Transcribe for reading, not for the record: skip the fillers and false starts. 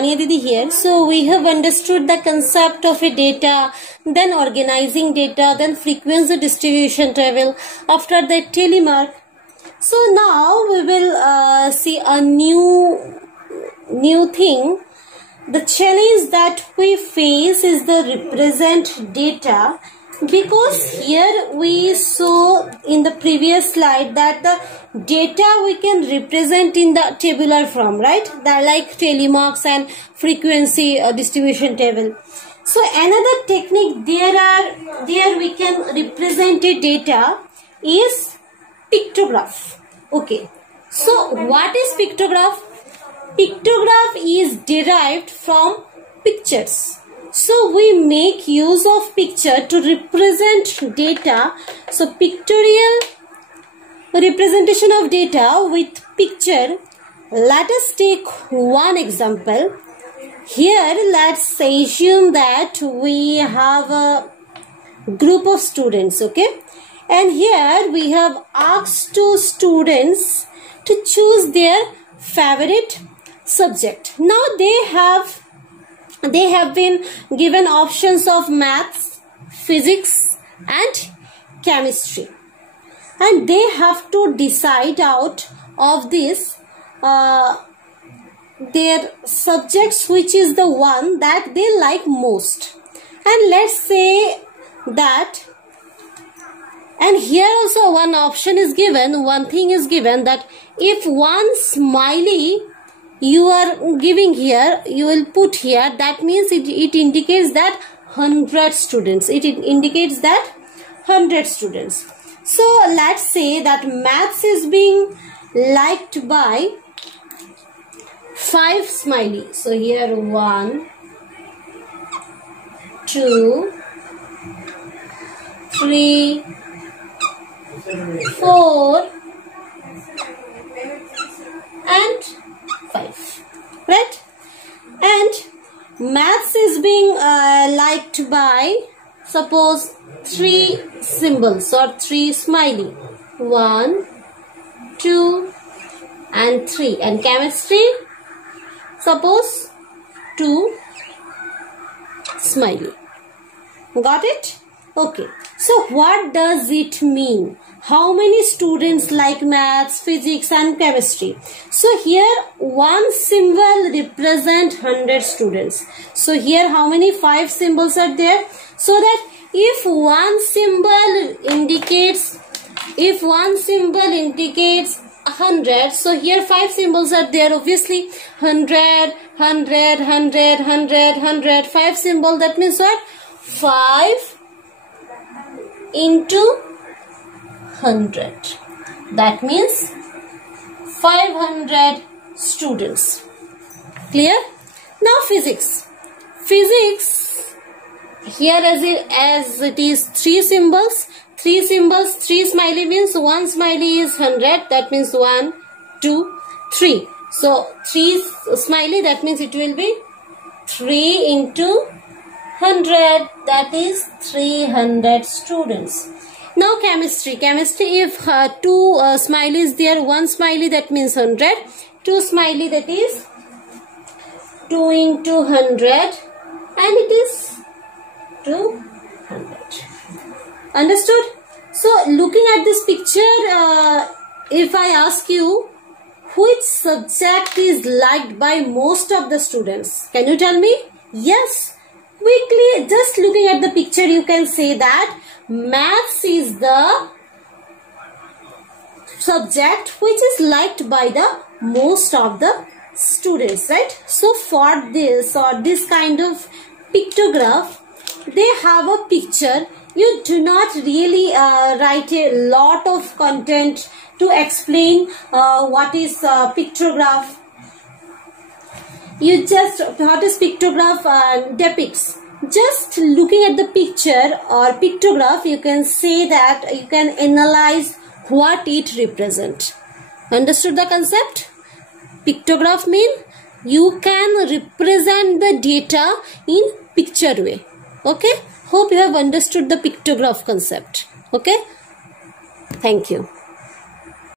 Tanya Didi here. So we have understood the concept of a data, then organizing data, then frequency distribution table, after that telemark. So now we will see a new thing. The challenge that we face is the represent data, because here we saw in the previous slide that the data we can represent in the tabular form, right? That like telemarks and frequency distribution table. So another technique there we can represent a data is pictograph. Okay, so what is pictograph? Pictograph is derived from pictures. So we make use of picture to represent data. So pictorial representation of data with picture. Let us take one example. Here let's assume that we have a group of students, okay? And here we have asked two students to choose their favorite subject. Now they have been given options of maths, physics and chemistry, and they have to decide out of this their subjects which is the one that they like most. And let's say that, and here also one option is given, one thing is given, that if one smiley you are giving here, you will put here, that means it indicates that 100 students. It indicates that 100 students. So let's say that maths is being liked by 5 smiley. So here 1, 2, 3, 4 and 5, right? And maths is being liked by, suppose, 3 symbols or 3 smiley, 1, 2 and 3. And chemistry, suppose 2 smiley. Got it? Okay. So what does it mean? How many students like maths, physics and chemistry? So here one symbol represents 100 students. So here how many? 5 symbols are there. So that if one symbol indicates 100, so here 5 symbols are there. Obviously 100, 100, 100, 100, 100, 5 symbol. That means what? 5 into 100. That means 500 students. Clear? Now physics. Physics, here as it is 3 symbols. 3 symbols, 3 smiley means 1 smiley is 100. That means 1, 2, 3. So 3 smiley, that means it will be 3 into 100. That is 300 students. Now chemistry. Chemistry, if 2 smileys there, 1 smiley, that means 100. 2 smiley, that is 2 into 100, and it is 200. Understood? So looking at this picture, if I ask you which subject is liked by most of the students, can you tell me? Yes. Quickly, just looking at the picture, you can say that maths is the subject which is liked by the most of the students, right? So for this or this kind of pictograph, they have a picture. You do not really write a lot of content to explain what is pictograph. You just, what is pictograph depicts. Just looking at the picture or pictograph, you can say that you can analyze what it represents. Understood the concept? Pictograph means you can represent the data in picture way. Okay? Hope you have understood the pictograph concept. Okay? Thank you.